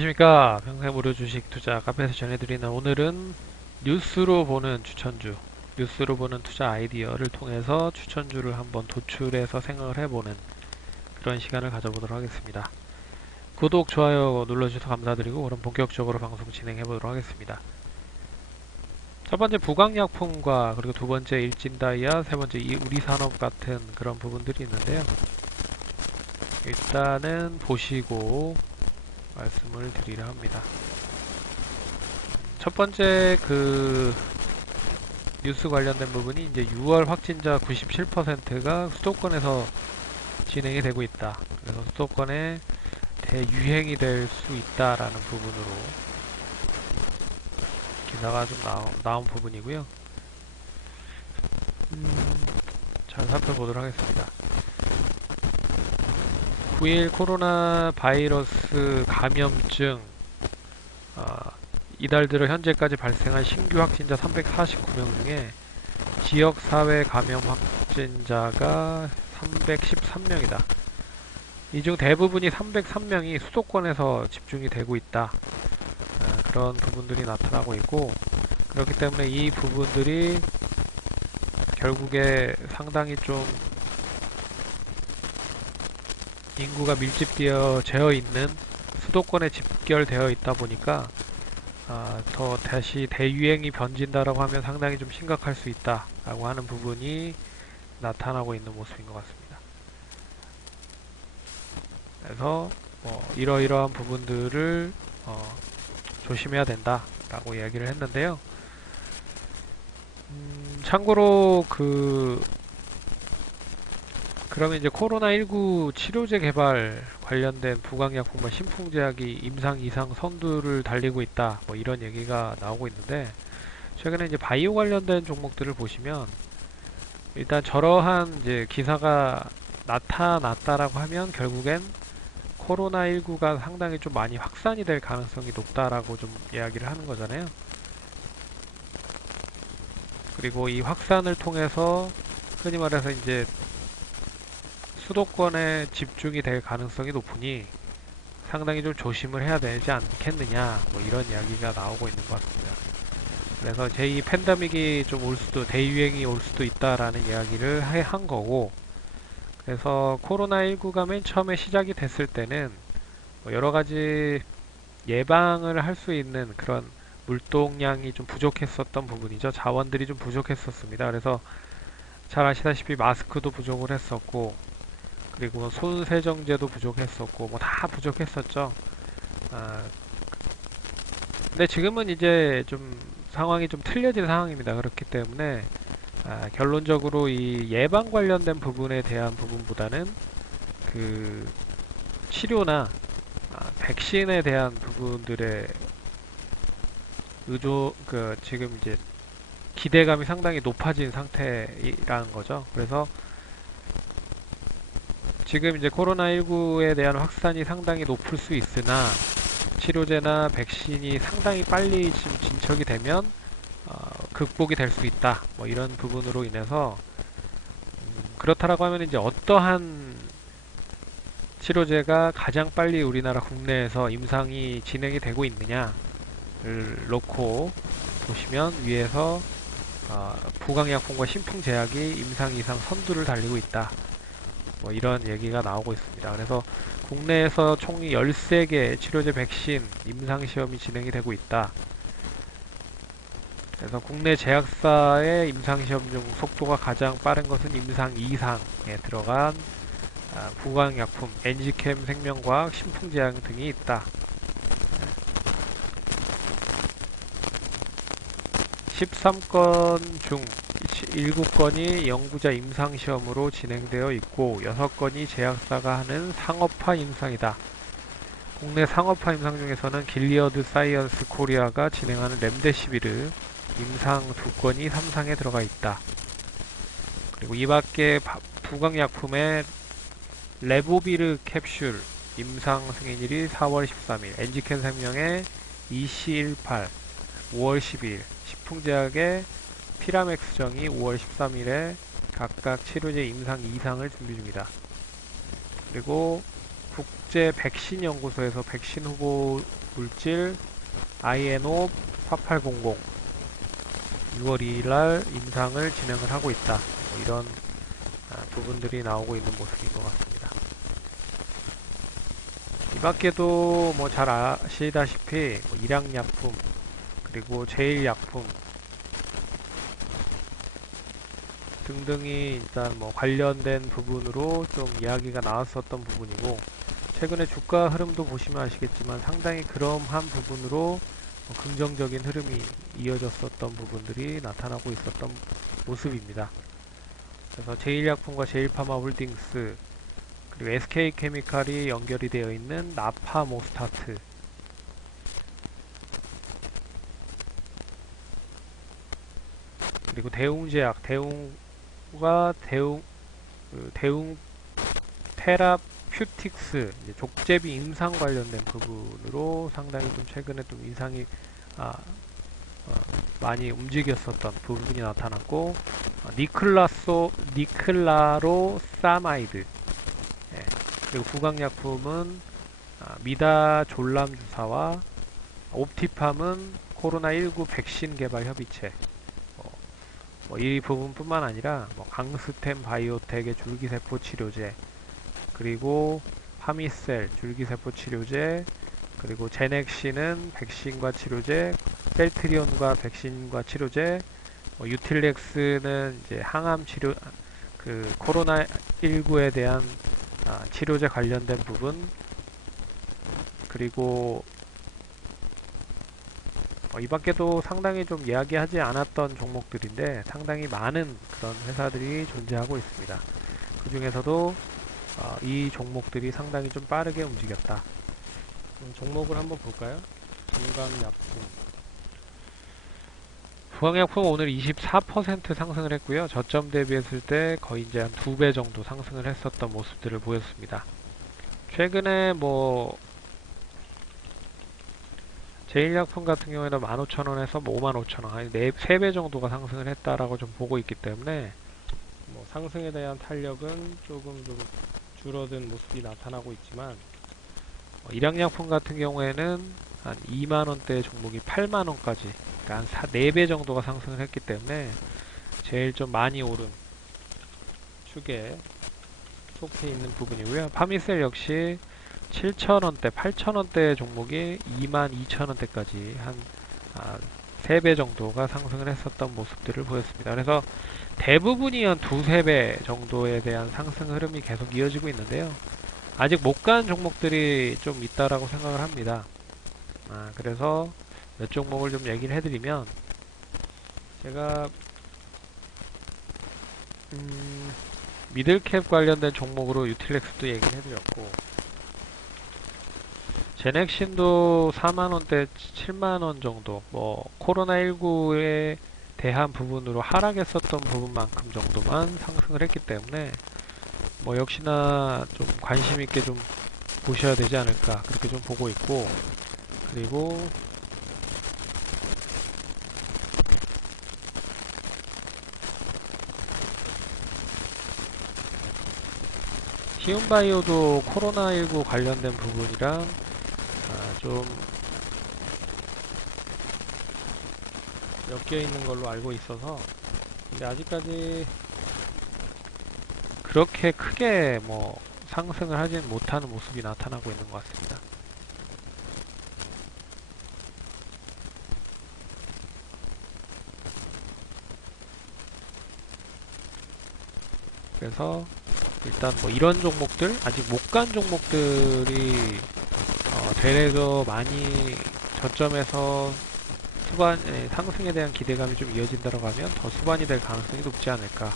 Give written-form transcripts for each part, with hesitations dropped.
안녕하십니까. 평생 무료 주식 투자 카페에서 전해드리는 오늘은 뉴스로 보는 추천주, 뉴스로 보는 투자 아이디어를 통해서 추천주를 한번 도출해서 생각을 해보는 그런 시간을 가져보도록 하겠습니다. 구독, 좋아요 눌러주셔서 감사드리고 그럼 본격적으로 방송 진행해보도록 하겠습니다. 첫 번째 부강약품과 그리고 두 번째 일진다이아, 세 번째 우리산업 같은 그런 부분들이 있는데요. 일단은 보시고 말씀을 드리려 합니다. 첫 번째 뉴스 관련된 부분이 이제 6월 확진자 97%가 수도권에서 진행이 되고 있다. 그래서 수도권에 대유행이 될 수 있다라는 부분으로 기사가 좀 나온 부분이고요. 잘 살펴보도록 하겠습니다. 9일 코로나 바이러스 감염증 이달 들어 현재까지 발생한 신규 확진자 349명 중에 지역사회 감염 확진자가 313명이다. 이 중 대부분이 303명이 수도권에서 집중이 되고 있다. 그런 부분들이 나타나고 있고, 그렇기 때문에 이 부분들이 결국에 상당히 좀 인구가 밀집되어 있는 수도권에 집결되어 있다 보니까 더 다시 대유행이 번진다라고 하면 상당히 좀 심각할 수 있다라고 하는 부분이 나타나고 있는 모습인 것 같습니다. 그래서 이러이러한 부분들을 조심해야 된다라고 이야기를 했는데요. 참고로 그러면 이제 코로나19 치료제 개발 관련된 부강약품과 신풍제약이 임상 이상 선두를 달리고 있다. 뭐 이런 얘기가 나오고 있는데 최근에 이제 바이오 관련된 종목들을 보시면 일단 저러한 이제 기사가 나타났다라고 하면 결국엔 코로나19가 상당히 좀 많이 확산이 될 가능성이 높다라고 좀 이야기를 하는 거잖아요. 그리고 이 확산을 통해서 흔히 말해서 이제 수도권에 집중이 될 가능성이 높으니 상당히 좀 조심을 해야 되지 않겠느냐 뭐 이런 이야기가 나오고 있는 것 같습니다. 그래서 제2 팬데믹이 좀 올 수도 대유행이 올 수도 있다라는 이야기를 한 거고, 그래서 코로나19가 맨 처음에 시작이 됐을 때는 뭐 여러 가지 예방을 할 수 있는 그런 물동량이 좀 부족했었던 부분이죠. 자원들이 좀 부족했었습니다. 그래서 잘 아시다시피 마스크도 부족을 했었고, 그리고 손세정제도 부족했었고, 뭐 다 부족했었죠. 아, 근데 지금은 이제 좀 상황이 좀 틀려진 상황입니다. 그렇기 때문에 결론적으로 이 예방 관련된 부분에 대한 부분보다는 그 치료나 백신에 대한 부분들의 지금 이제 기대감이 상당히 높아진 상태라는 거죠. 그래서 지금 이제 코로나19에 대한 확산이 상당히 높을 수 있으나 치료제나 백신이 상당히 빨리 지금 진척이 되면 극복이 될 수 있다. 뭐 이런 부분으로 인해서 그렇다라고 하면 이제 어떠한 치료제가 가장 빨리 우리나라 국내에서 임상이 진행이 되고 있느냐를 놓고 보시면 위에서 부강약품과 신풍제약이 임상 이상 선두를 달리고 있다. 뭐 이런 얘기가 나오고 있습니다. 그래서 국내에서 총 13개 치료제 백신 임상시험이 진행이 되고 있다. 그래서 국내 제약사의 임상시험 중 속도가 가장 빠른 것은 임상 2상에 들어간 부강약품, 엔지캠 생명과학, 신풍제약 등이 있다. 13건 중 7건이 연구자 임상시험으로 진행되어 있고 6건이 제약사가 하는 상업화 임상이다. 국내 상업화 임상 중에서는 길리어드 사이언스 코리아가 진행하는 렘데시비르 임상 2건이 3상에 들어가 있다. 그리고 이 밖에 부강약품의 레보비르 캡슐 임상 승인일이 4월 13일, 엔지켄 생명의 EC18 5월 12일, 식품제약의 피라맥스정이 5월 13일에 각각 치료제 임상 2상을 준비 중이다. 그리고 국제 백신 연구소에서 백신 후보를 물질 INO 4800 6월 2일날 임상을 진행을 하고 있다. 뭐 이런 부분들이 나오고 있는 모습인 것 같습니다. 이 밖에도 뭐 잘 아시다시피 뭐 일양약품 그리고 제일약품 등등이 일단 뭐 관련된 부분으로 좀 이야기가 나왔었던 부분이고, 최근에 주가 흐름도 보시면 아시겠지만 상당히 그럼한 부분으로 긍정적인 흐름이 이어졌었던 부분들이 나타나고 있었던 모습입니다. 그래서 제일약품과 제일파마홀딩스 그리고 SK케미칼이 연결이 되어 있는 나파모스타트, 그리고 대웅제약, 대웅 테라퓨틱스, 이제 족제비 임상 관련된 부분으로 상당히 좀 최근에 좀 인상이 많이 움직였었던 부분이 나타났고, 니클라로사마이드, 예, 그리고 구강약품은 미다졸람 주사와 옵티팜은 코로나19 백신 개발 협의체, 이 부분뿐만 아니라 강스템 바이오텍의 줄기세포 치료제, 그리고 파미셀 줄기세포 치료제, 그리고 제넥시는 백신과 치료제, 셀트리온과 백신과 치료제, 유틸렉스는 이제 항암 치료, 그 코로나19에 대한 치료제 관련된 부분, 그리고 이 밖에도 상당히 좀 이야기하지 않았던 종목들인데 상당히 많은 그런 회사들이 존재하고 있습니다. 그 중에서도 이 종목들이 상당히 좀 빠르게 움직였다. 종목을 한번 볼까요? 건강약품. 구강약품 오늘 24% 상승을 했고요. 저점 대비했을 때 거의 이제 한 2배 정도 상승을 했었던 모습들을 보였습니다. 최근에 제일약품 같은 경우에는 15,000원에서 55,000원, 한 3배 정도가 상승을 했다라고 좀 보고 있기 때문에 상승에 대한 탄력은 조금 좀 줄어든 모습이 나타나고 있지만, 일양약품 같은 경우에는 한 2만원대 종목이 8만원까지, 그러니까 한 4배 정도가 상승을 했기 때문에 제일 좀 많이 오른 축에 속해 있는 부분이고요. 파미셀 역시 7,000원대, 8,000원대 종목이 22,000원대까지 한 3배 정도가 상승을 했었던 모습들을 보였습니다. 그래서 대부분이 한 2~3배 정도에 대한 상승 흐름이 계속 이어지고 있는데요. 아직 못 간 종목들이 좀 있다라고 생각을 합니다. 그래서 몇 종목을 좀 얘기를 해드리면, 제가 미들캡 관련된 종목으로 유틸렉스도 얘기를 해드렸고, 제넥신도 4만원대 7만원 정도, 코로나19에 대한 부분으로 하락했었던 부분만큼 정도만 상승을 했기 때문에 역시나 좀 관심 있게 좀 보셔야 되지 않을까, 그렇게 좀 보고 있고, 그리고 히움바이오도 코로나19 관련된 부분이랑 좀 엮여 있는 걸로 알고 있어서, 근데 아직까지 그렇게 크게 상승을 하진 못하는 모습이 나타나고 있는 것 같습니다. 그래서 일단 이런 종목들, 아직 못 간 종목들이 되레 많이 저점에서 상승에 대한 기대감이 좀 이어진다고 하면 더 수반이 될 가능성이 높지 않을까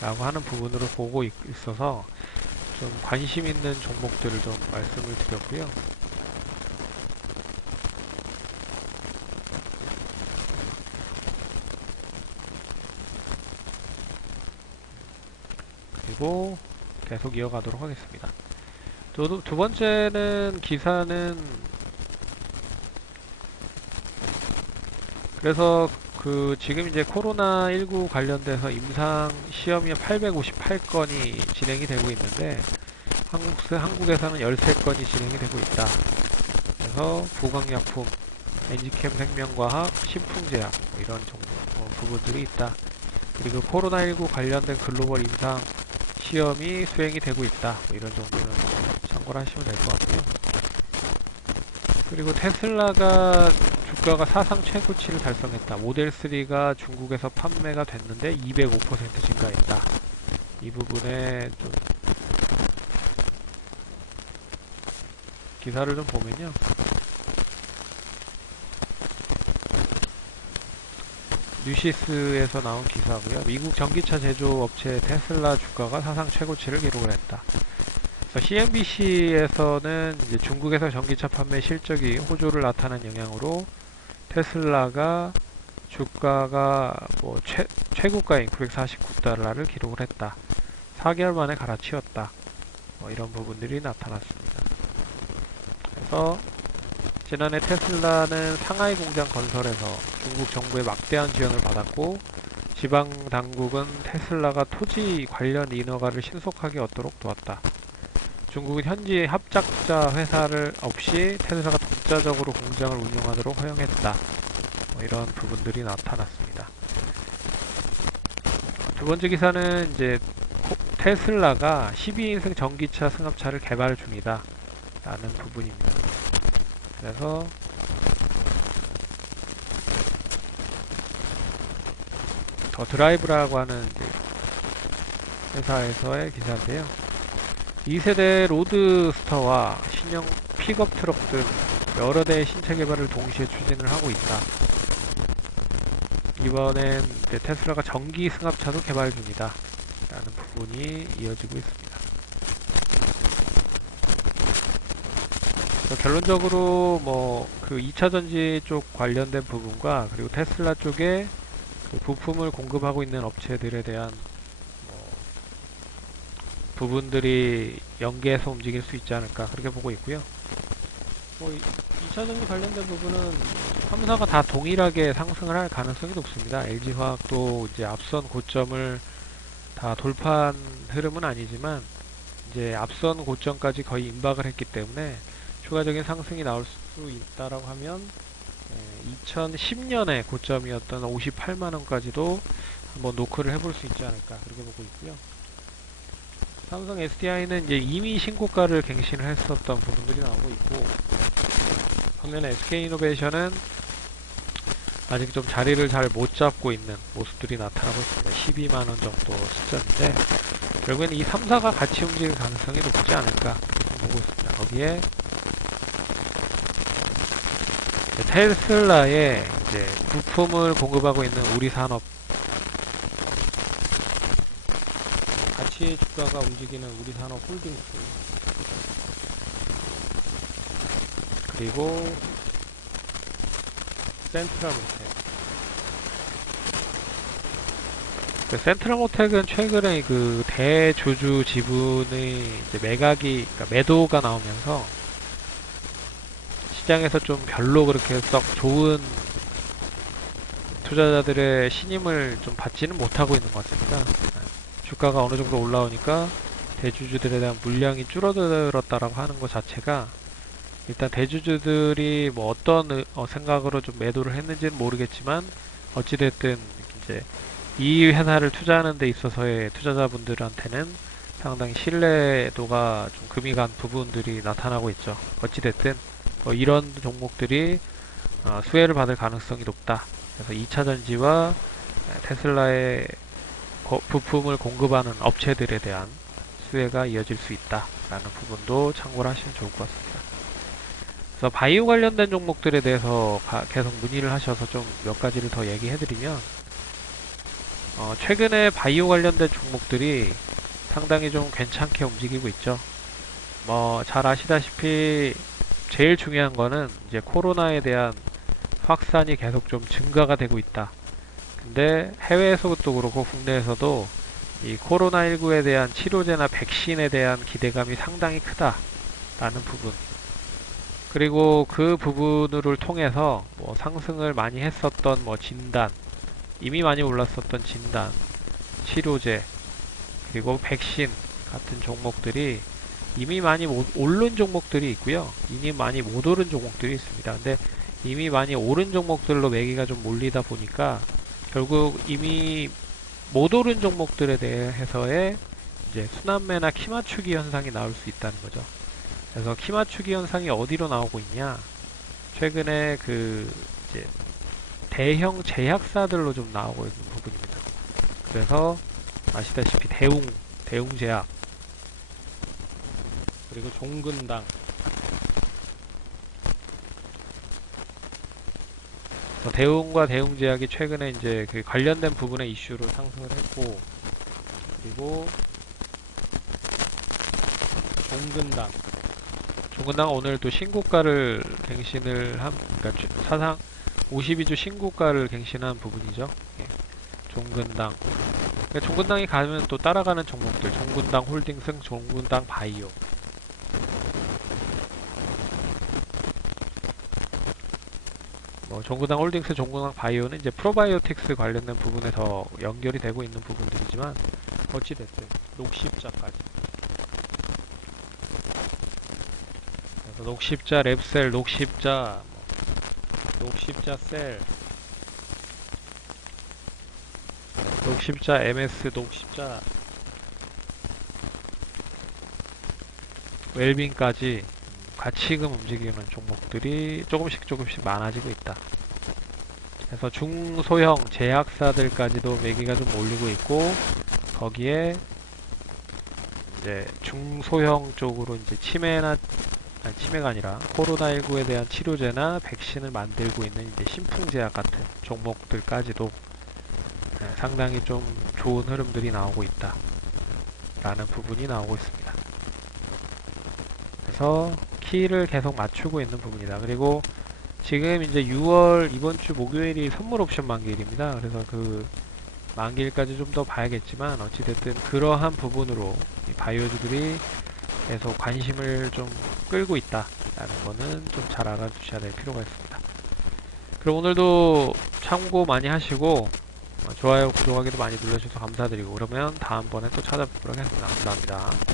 라고 하는 부분으로 보고 있어서 좀 관심 있는 종목들을 좀 말씀을 드렸고요. 그리고 계속 이어가도록 하겠습니다. 두 번째는 기사는, 그래서 지금 이제 코로나19 관련돼서 임상 시험이 858건이 진행이 되고 있는데 한국에서는 13건이 진행이 되고 있다. 중에서 부강약품, 엔지캠 생명과학, 신풍제약 뭐 이런 정도 부분들이 있다. 그리고 코로나19 관련된 글로벌 임상 시험이 수행이 되고 있다. 뭐 이런 정도는 참고를 하시면 될 것 같고요. 그리고 테슬라가 주가가 사상 최고치를 달성했다. 모델 3가 중국에서 판매가 됐는데 205% 증가했다. 이 부분에 좀 기사를 좀 보면요. 뉴시스에서 나온 기사고요. 미국 전기차 제조업체 테슬라 주가가 사상 최고치를 기록을 했다. 그래서 CNBC에서는 이제 중국에서 전기차 판매 실적이 호조를 나타낸 영향으로 테슬라가 주가가 뭐 최고가인 949달러를 기록을 했다. 4개월 만에 갈아치웠다. 이런 부분들이 나타났습니다. 그래서 지난해 테슬라는 상하이 공장 건설에서 중국 정부의 막대한 지원을 받았고, 지방 당국은 테슬라가 토지 관련 인허가를 신속하게 얻도록 도왔다. 중국은 현지 합작자 회사를 없이 테슬라가 독자적으로 공장을 운영하도록 허용했다. 이런 부분들이 나타났습니다. 두 번째 기사는 이제 테슬라가 12인승 전기차 승합차를 개발 중이다 라는 부분입니다. 그래서 더 드라이브라고 하는 회사에서의 기사인데요. 2세대 로드스터와 신형 픽업 트럭 등 여러 대의 신차 개발을 동시에 추진을 하고 있다. 이번엔 테슬라가 전기 승합차도 개발 중이다 라는 부분이 이어지고 있습니다. 결론적으로 뭐 그 2차전지 쪽 관련된 부분과 그리고 테슬라 쪽에 그 부품을 공급하고 있는 업체들에 대한 부분들이 연계해서 움직일 수 있지 않을까 그렇게 보고 있고요. 뭐 2차전지 관련된 부분은 3사가 다 동일하게 상승을 할 가능성이 높습니다. LG화학도 이제 앞선 고점을 다 돌파한 흐름은 아니지만 이제 앞선 고점까지 거의 임박을 했기 때문에 추가적인 상승이 나올 수 있다라고 하면 2010년에 고점이었던 58만원까지도 한번 노크를 해볼 수 있지 않을까 그렇게 보고 있고요. 삼성 SDI는 이제 이미 신고가를 갱신을 했었던 부분들이 나오고 있고, 반면에 SK이노베이션은 아직 좀 자리를 잘 못 잡고 있는 모습들이 나타나고 있습니다. 12만원 정도 수준인데 결국엔 이 3사가 같이 움직일 가능성이 높지 않을까 보고 있습니다. 거기에 테슬라의 이제 부품을 공급하고 있는 우리 산업 같이 주가가 움직이는 우리 산업 홀딩스, 그리고 센트럴모텍. 센트럴모텍은 최근에 그 대주주 지분의 이제 매각이, 그러니까 매도가 나오면서 시장에서 좀 별로 그렇게 썩 좋은 투자자들의 신임을 좀 받지는 못하고 있는 것 같습니다. 주가가 어느 정도 올라오니까 대주주들에 대한 물량이 줄어들었다라고 하는 것 자체가 일단 대주주들이 뭐 어떤 생각으로 좀 매도를 했는지는 모르겠지만 어찌됐든 이제 이 회사를 투자하는 데 있어서의 투자자분들한테는 상당히 신뢰도가 좀 금이 간 부분들이 나타나고 있죠. 어찌됐든 이런 종목들이 수혜를 받을 가능성이 높다. 그래서 2차전지와 테슬라의 부품을 공급하는 업체들에 대한 수혜가 이어질 수 있다라는 부분도 참고를 하시면 좋을 것 같습니다. 그래서 바이오 관련된 종목들에 대해서 계속 문의를 하셔서 좀 몇 가지를 더 얘기해드리면, 최근에 바이오 관련된 종목들이 상당히 좀 괜찮게 움직이고 있죠. 잘 아시다시피 제일 중요한 거는 이제 코로나에 대한 확산이 계속 좀 증가가 되고 있다. 근데 해외에서도 그렇고 국내에서도 이 코로나19에 대한 치료제나 백신에 대한 기대감이 상당히 크다라는 부분, 그리고 그 부분을 통해서 상승을 많이 했었던 진단, 이미 많이 올랐었던 진단, 치료제, 그리고 백신 같은 종목들이 이미 많이 오른 종목들이 있고요. 이미 많이 못 오른 종목들이 있습니다. 근데 이미 많이 오른 종목들로 매기가 좀 몰리다 보니까 결국 이미 못 오른 종목들에 대해서의 이제 순환매나 키 맞추기 현상이 나올 수 있다는 거죠. 그래서 키 맞추기 현상이 어디로 나오고 있냐? 최근에 그 이제 대형 제약사들로 좀 나오고 있는 부분입니다. 그래서 아시다시피 대웅제약, 그리고 종근당. 대웅과 대웅제약이 최근에 이제 그 관련된 부분의 이슈로 상승을 했고, 그리고 종근당. 종근당 오늘 또 신고가를 갱신을 그러니까 사상 52주 신고가를 갱신한 부분이죠. 예, 종근당. 그러니까 종근당이 가면 또 따라가는 종목들, 종근당 홀딩스, 종근당 바이오. 뭐 종근당 홀딩스, 종근당 바이오는 이제 프로바이오틱스 관련된 부분에서 연결이 되고 있는 부분들이지만 어찌됐든 녹십자까지. 그래서 녹십자 랩셀, 녹십자 셀, 녹십자 MS, 녹십자 웰빙까지 가치금 움직이는 종목들이 조금씩 많아지고 있다. 그래서 중소형 제약사들까지도 매기가 좀 몰리고 있고, 거기에 이제 중소형 쪽으로 이제 치매가 아니라 코로나19에 대한 치료제나 백신을 만들고 있는 이제 신풍제약 같은 종목들까지도 상당히 좀 좋은 흐름들이 나오고 있다 라는 부분이 나오고 있습니다. 그래서 키를 계속 맞추고 있는 부분이다. 그리고 지금 이제 6월 이번 주 목요일이 선물 옵션 만기일입니다. 그래서 그 만기일까지 좀 더 봐야겠지만 어찌됐든 그러한 부분으로 이 바이오주들이 계속 관심을 좀 끌고 있다 라는 거는 좀 잘 알아두셔야 될 필요가 있습니다. 그럼 오늘도 참고 많이 하시고 좋아요, 구독하기도 많이 눌러주셔서 감사드리고, 그러면 다음번에 또 찾아뵙도록 하겠습니다. 감사합니다.